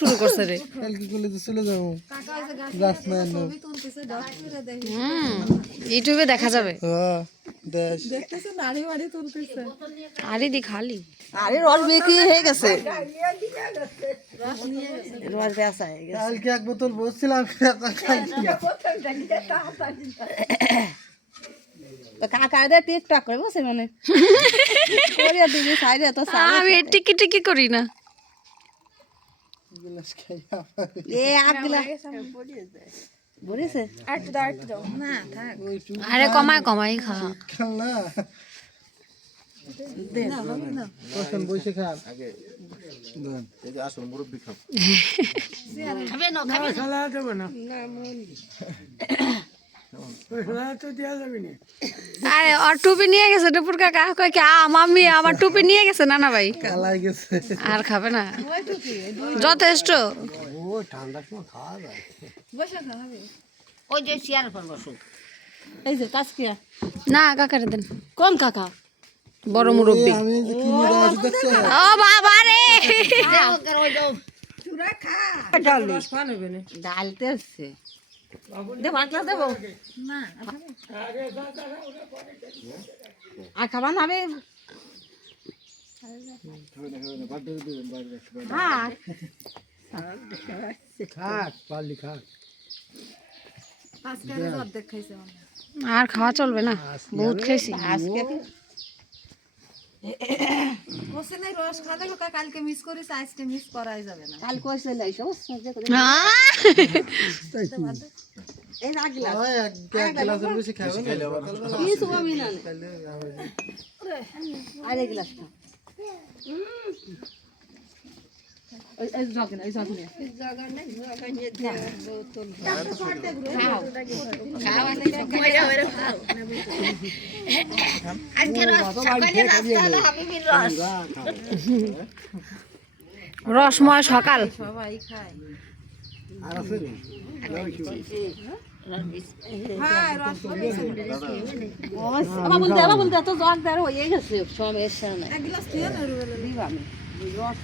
শুরু করছে রে। কালকে কলেজে চলে যাবো। গাছ না ইউটিউবে দেখা যাবে। দেখতেছে নারী বাড়ি তুলতেছে। আরে দি খালি আরে রস বিক্রি হয়ে গেছে, রস বেচা হয়ে গেছে। কালকে এক বোতল বসছিলাম কাকাদের টিকটক করে বসে মানে করিয়া দিবি সাইডে তো আমি টিকি টিকি করি না। এ আগ গিলা বলেছে আরে কমায় কমাই খা। খেলনা বসে খান আরে ওর টুপি নিয়ে গেছে দুপুর কাকা, কয় কি মাম্মি আমার টুপি নিয়ে গেছে নানা ভাই, কালাই গেছে। আর খাবে না যথেষ্ট। ওই যে চেয়ার পর বসো। এই যে কাজকিয়া না কাকারে দেন। কোন কাকা? বড় মুরব্বী। আমি যে কি রস দেখছে ও বাবা রে ডালতে আসছে দে পাঁচলা দেবো না আর খাবার না হবে। খাক পারলি খাক। আর খাওয়া চলবে না, বহুত খাইছি। আজকে রস খাওয়া দেখো কালকে মিস করিস, আজকে মিস করাই যাবে না। কাল কইছে লাইছো এই রাগলা ওই এক গ্লাসের বেশি খাবে না। কি সুবামি না আরে গ্লাস খা। এই জগনা এই জগনা রসময় সকাল। সবাই খায়। আর আছে বলতে তো জগ দেওয়া হয়ে গেছে সমস্যা নাই। এক গ্লাস খেয়ে না দিবা আমি রস